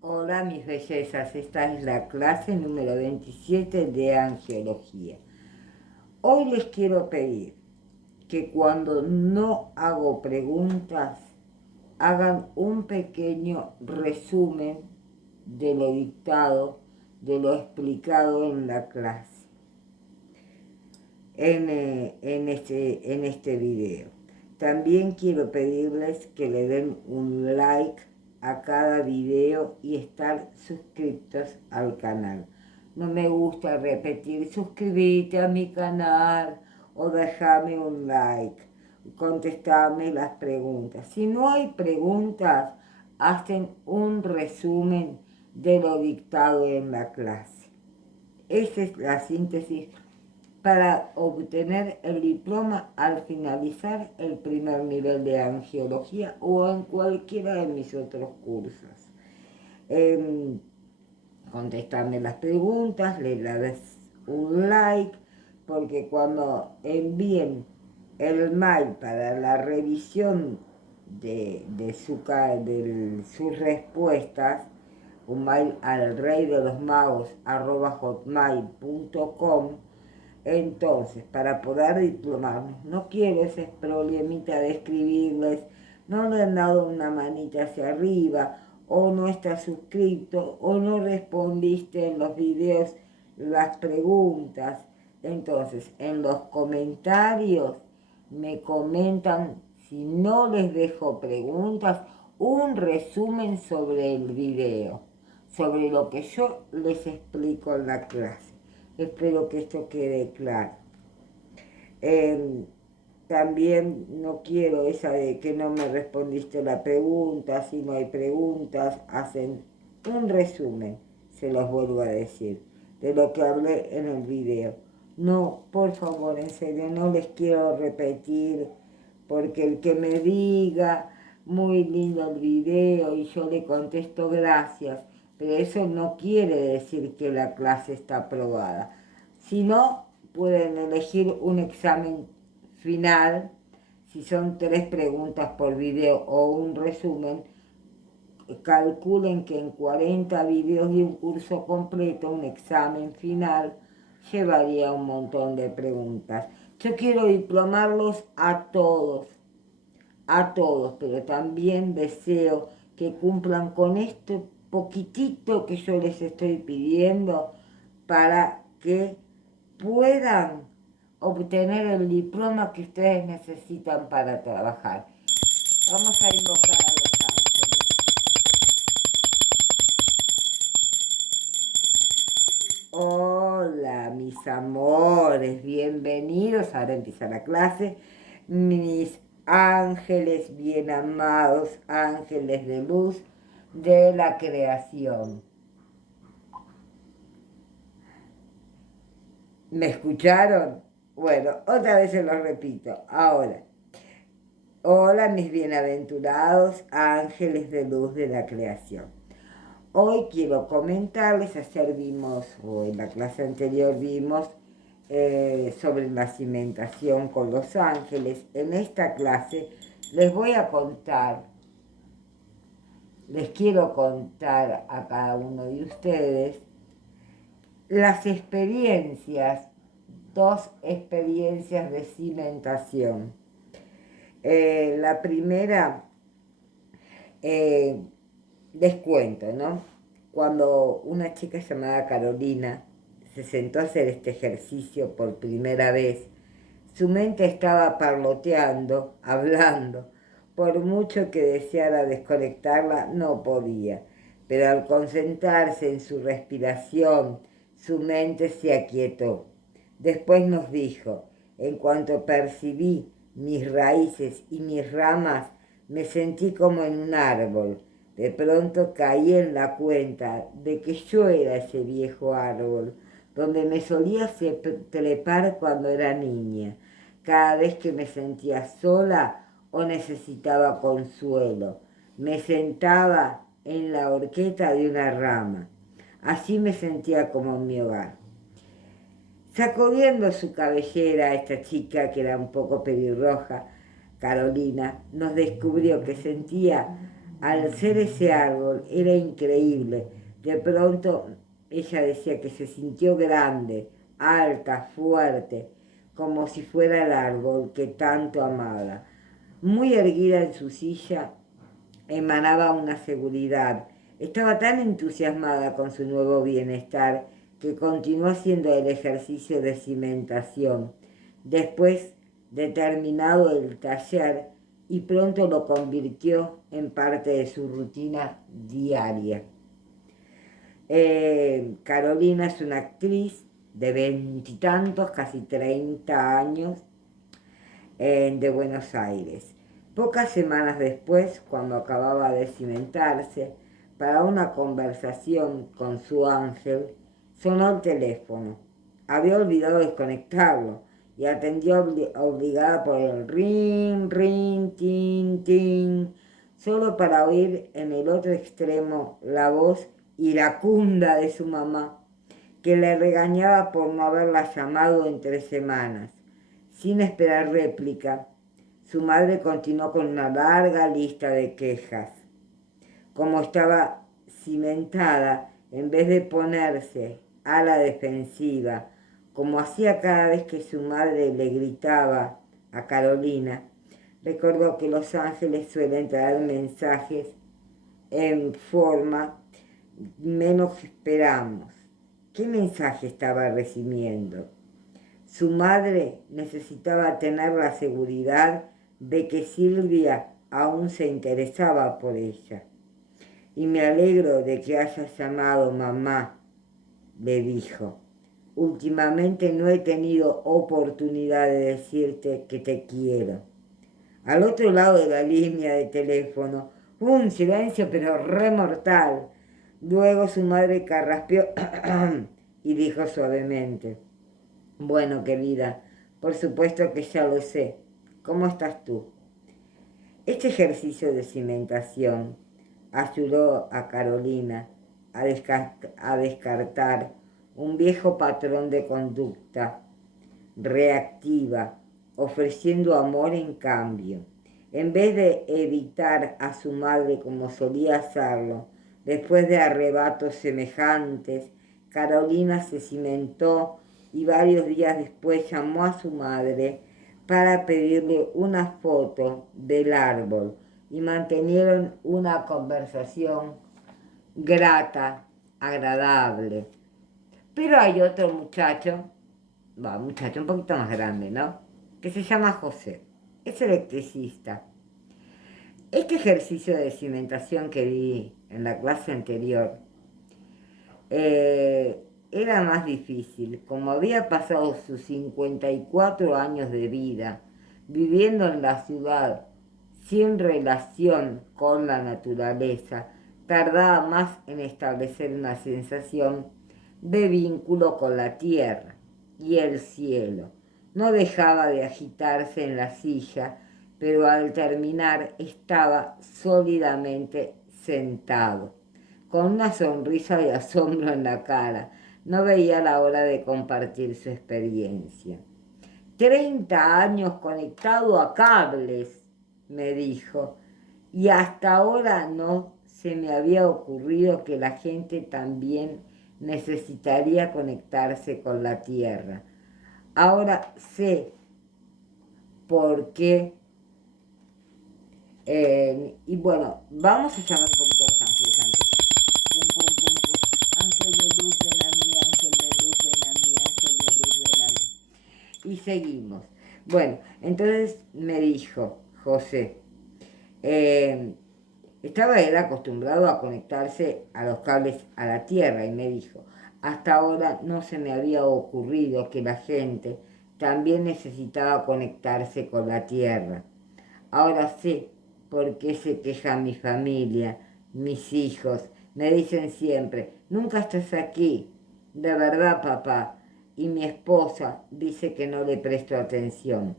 Hola mis bellezas, esta es la clase número 27 de angiología. Hoy les quiero pedir que cuando no hago preguntas hagan un pequeño resumen de lo dictado, de lo explicado en la clase, en este video. También quiero pedirles que le den un like a cada video y estar suscritos al canal. No me gusta repetir, suscríbete a mi canal o déjame un like, contestame las preguntas. Si no hay preguntas, hacen un resumen de lo dictado en la clase. Esa es la síntesis para obtener el diploma al finalizar el primer nivel de angiología o en cualquiera de mis otros cursos. Contestarme las preguntas, le das un like, porque cuando envíen el mail para la revisión de sus respuestas, un mail al reydelosmagos@hotmail.com. Entonces, para poder diplomarnos, no quiero ese problemita de escribirles, no le han dado una manita hacia arriba, o no estás suscrito, o no respondiste en los videos las preguntas. Entonces, en los comentarios me comentan, si no les dejo preguntas, un resumen sobre el video, sobre lo que yo les explico en la clase. Espero que esto quede claro. También no quiero esa de que no me respondiste la pregunta, si no hay preguntas, hacen un resumen, se los vuelvo a decir, de lo que hablé en el video. No, por favor, en serio, no les quiero repetir, porque el que me diga, muy lindo el video, y yo le contesto gracias, pero eso no quiere decir que la clase está aprobada. Si no, pueden elegir un examen final, si son 3 preguntas por video o un resumen. Calculen que en 40 videos de un curso completo, un examen final, llevaría un montón de preguntas. Yo quiero diplomarlos a todos, pero también deseo que cumplan con este poquitito que yo les estoy pidiendo para que puedan obtener el diploma que ustedes necesitan para trabajar. Vamos a invocar a los ángeles. Hola, mis amores, bienvenidos. Ahora empieza la clase. Mis ángeles bien amados, ángeles de luz de la creación. ¿Me escucharon? Bueno, otra vez se lo repito. Ahora, hola mis bienaventurados ángeles de luz de la creación. Hoy quiero comentarles, o en la clase anterior vimos sobre la cimentación con los ángeles. En esta clase les quiero contar a cada uno de ustedes las experiencias, 2 experiencias de cimentación. La primera, les cuento, ¿no? Cuando una chica llamada Carolina se sentó a hacer este ejercicio por primera vez, su mente estaba parloteando, hablando. Por mucho que deseara desconectarla, no podía. Pero al concentrarse en su respiración, su mente se aquietó. Después nos dijo, en cuanto percibí mis raíces y mis ramas, me sentí como en un árbol. De pronto caí en la cuenta de que yo era ese viejo árbol, donde me solía trepar cuando era niña, cada vez que me sentía sola o necesitaba consuelo. Me sentaba en la horqueta de una rama. Así me sentía como en mi hogar. Sacudiendo su cabellera, esta chica que era un poco pelirroja, Carolina, nos descubrió que sentía Al ser ese árbol era increíble. De pronto ella decía que se sintió grande, alta, fuerte, como si fuera el árbol que tanto amaba. Muy erguida en su silla, emanaba una seguridad. Estaba tan entusiasmada con su nuevo bienestar que continuó haciendo el ejercicio de cimentación. Después de terminado el taller, y pronto lo convirtió en parte de su rutina diaria. Carolina es una actriz de veintitantos, casi 30 años, de Buenos Aires. Pocas semanas después, cuando acababa de cimentarse, para una conversación con su ángel, sonó el teléfono. Había olvidado desconectarlo y atendió obligada por el ring, ring, tin, tin, solo para oír en el otro extremo la voz iracunda de su mamá, que le regañaba por no haberla llamado en 3 semanas. Sin esperar réplica, su madre continuó con una larga lista de quejas. Como estaba cimentada, en vez de ponerse a la defensiva, como hacía cada vez que su madre le gritaba a Carolina, recordó que los ángeles suelen traer mensajes en forma menos esperamos. ¿Qué mensaje estaba recibiendo? Su madre necesitaba tener la seguridad de que Silvia aún se interesaba por ella. Y me alegro de que hayas llamado, mamá, le dijo. Últimamente no he tenido oportunidad de decirte que te quiero. Al otro lado de la línea de teléfono hubo un silencio pero remortal. Luego su madre carraspeó y dijo suavemente: bueno, querida, por supuesto que ya lo sé. ¿Cómo estás tú? Este ejercicio de cimentación ayudó a Carolina a descartar un viejo patrón de conducta reactiva, ofreciendo amor en cambio. En vez de evitar a su madre como solía hacerlo, después de arrebatos semejantes, Carolina se cimentó y varios días después llamó a su madre para pedirle una foto del árbol y mantenieron una conversación grata, agradable. Pero hay otro muchacho un poquito más grande, ¿no? Que se llama José. Es electricista. Este ejercicio de cimentación que vi en la clase anterior era más difícil. Como había pasado sus 54 años de vida viviendo en la ciudad sin relación con la naturaleza, tardaba más en establecer una sensación de vínculo con la tierra y el cielo. No dejaba de agitarse en la silla, pero al terminar estaba sólidamente sentado, con una sonrisa de asombro en la cara. No veía la hora de compartir su experiencia. 30 años conectado a cables, me dijo, y hasta ahora no se me había ocurrido que la gente también necesitaría conectarse con la tierra. Ahora sé por qué. Y bueno, vamos a llamar un poquito a los ángeles antes. Pum, pum, pum, pum. Ángel de luz, ven a mí, ángel de luz, ven a mí, ángel de luz, ven a mí. Y seguimos. Bueno, entonces me dijo José, eh, estaba él acostumbrado a conectarse a los cables a la tierra y me dijo, hasta ahora no se me había ocurrido que la gente también necesitaba conectarse con la tierra. Ahora sé por qué se queja mi familia, mis hijos. Me dicen siempre, nunca estás aquí. De verdad, papá. Y mi esposa dice que no le presto atención.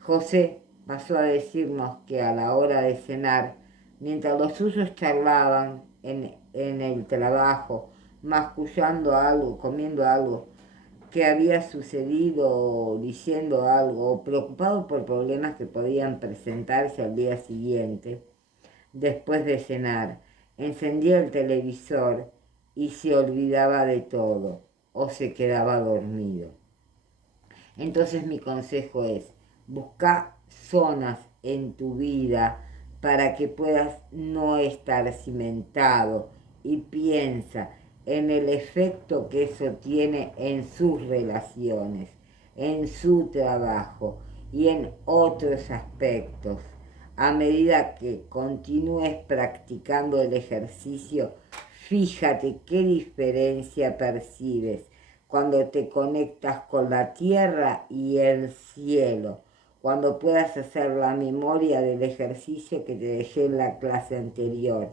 José pasó a decirnos que a la hora de cenar, mientras los suyos charlaban en el trabajo, mascullando algo, comiendo algo, que había sucedido, diciendo algo, preocupado por problemas que podían presentarse al día siguiente, después de cenar, encendía el televisor y se olvidaba de todo o se quedaba dormido. Entonces mi consejo es, busca zonas en tu vida para que puedas no estar cimentado y piensa en el efecto que eso tiene en sus relaciones, en su trabajo y en otros aspectos. A medida que continúes practicando el ejercicio, fíjate qué diferencia percibes cuando te conectas con la tierra y el cielo, cuando puedas hacer la memoria del ejercicio que te dejé en la clase anterior,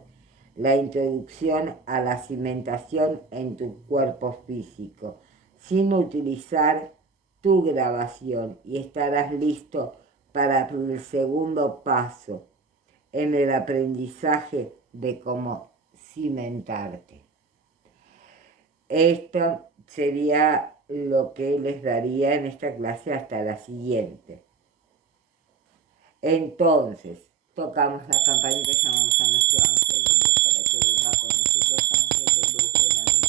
la introducción a la cimentación en tu cuerpo físico, sin utilizar tu grabación, y estarás listo para el segundo paso en el aprendizaje de cómo cimentarte. Esto sería lo que les daría en esta clase hasta la siguiente. Entonces, tocamos la campanita y llamamos a nuestro ángel de luz para que venga con nosotros. Ángel de luz, ven a mí.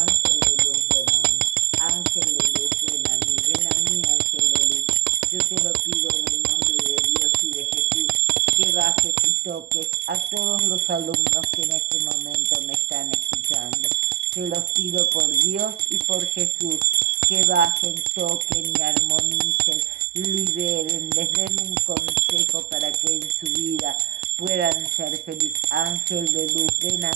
Ángel de luz, ven a mí. Ángel de luz, ven a mí. Ven a mí, ángel de luz. Yo te lo pido en el nombre de Dios y de Jesús, que bajes y toques a todos los alumnos que en este momento me están escuchando. Se los pido por Dios y por Jesús, que bajen, toquen y armonicen, liberen, les den un consejo para que en su vida puedan ser felices. Ángel de luz, ven a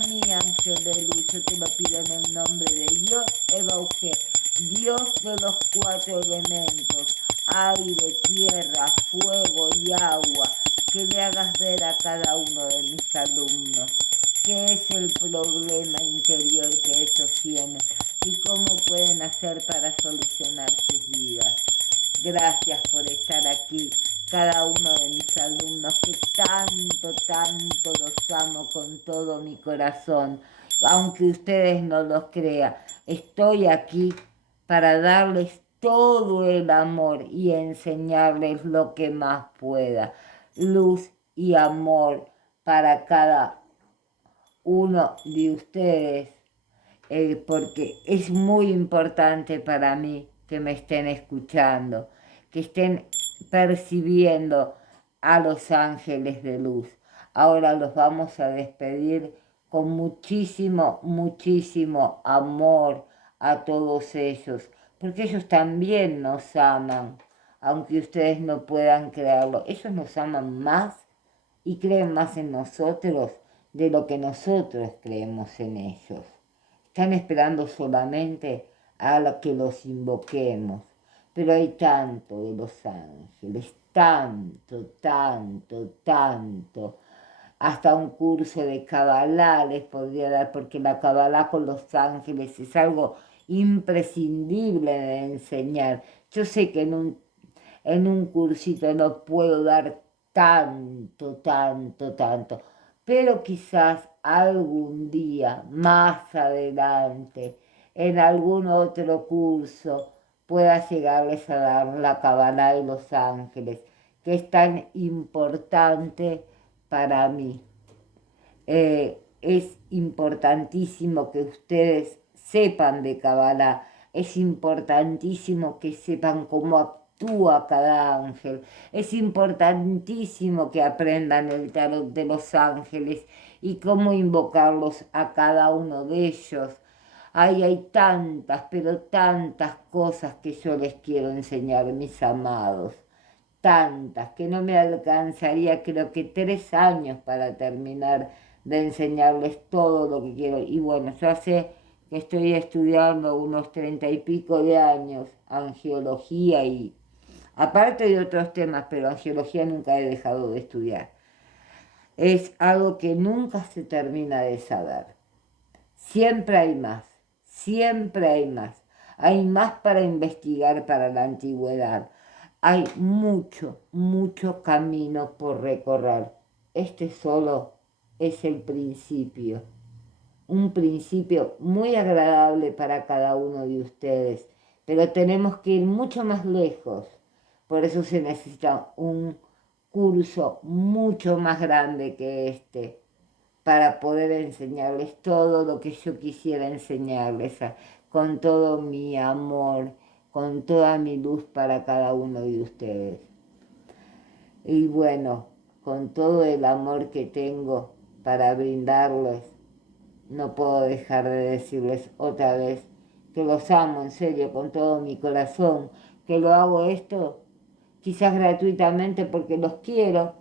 mí, ángel de luz, yo te lo pido en el nombre de Dios, Ebauje, Dios de los 4 elementos, aire, tierra, fuego y agua, que le hagas ver a cada uno de mis alumnos qué es el problema interior que ellos tienen y cómo pueden hacer para solucionar sus vidas. Gracias por estar aquí, cada uno de mis alumnos, que tanto los amo con todo mi corazón. Aunque ustedes no los crean, estoy aquí para darles todo el amor y enseñarles lo que más pueda. Luz y amor para cada uno de ustedes, porque es muy importante para mí que me estén escuchando, que estén percibiendo a los ángeles de luz. Ahora los vamos a despedir con muchísimo amor a todos ellos, porque ellos también nos aman, aunque ustedes no puedan creerlo. Ellos nos aman más y creen más en nosotros de lo que nosotros creemos en ellos. Están esperando solamente a que los invoquemos. Pero hay tanto de los ángeles, tanto. Hasta un curso de Kabbalah les podría dar, porque la Kabbalah con los ángeles es algo imprescindible de enseñar. Yo sé que en un cursito no puedo dar tanto, pero quizás algún día, más adelante, en algún otro curso, pueda llegarles a dar la Kabbalah y los ángeles, que es tan importante para mí. Es importantísimo que ustedes sepan de Kabbalah, es importantísimo que sepan cómo actúa cada ángel, es importantísimo que aprendan el tarot de los ángeles y cómo invocarlos a cada uno de ellos. Hay tantas, pero tantas cosas que yo les quiero enseñar, mis amados. Tantas, que no me alcanzaría, creo que 3 años para terminar de enseñarles todo lo que quiero. Y bueno, yo hace que estoy estudiando unos 30 y pico de años angiología, y aparte de otros temas, pero angiología nunca he dejado de estudiar. Es algo que nunca se termina de saber. Siempre hay más, siempre hay más. Hay más para investigar para la antigüedad. Hay mucho camino por recorrer. Este solo es el principio. Un principio muy agradable para cada uno de ustedes. Pero tenemos que ir mucho más lejos. Por eso se necesita un curso mucho más grande que este para poder enseñarles todo lo que yo quisiera enseñarles, con todo mi amor, con toda mi luz para cada uno de ustedes. Y bueno, con todo el amor que tengo para brindarles, no puedo dejar de decirles otra vez que los amo en serio con todo mi corazón, que lo hago esto quizás gratuitamente porque los quiero,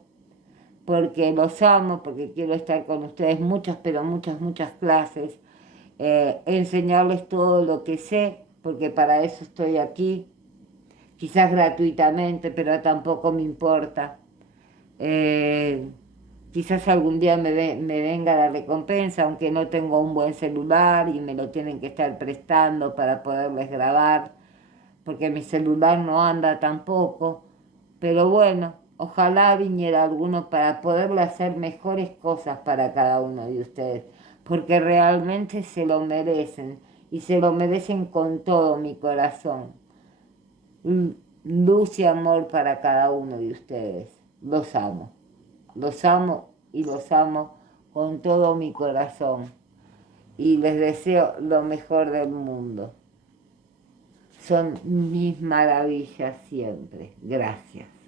porque los amo, porque quiero estar con ustedes muchas, pero muchas, muchas clases, enseñarles todo lo que sé, porque para eso estoy aquí, quizás gratuitamente, pero tampoco me importa. Eh, Quizás algún día me venga la recompensa, aunque no tengo un buen celular y me lo tienen que estar prestando para poderles grabar, porque mi celular no anda tampoco. Pero bueno, ojalá viniera alguno para poderle hacer mejores cosas para cada uno de ustedes, porque realmente se lo merecen y se lo merecen con todo mi corazón. Luz y amor para cada uno de ustedes. Los amo y los amo con todo mi corazón y les deseo lo mejor del mundo. Son mis maravillas siempre. Gracias.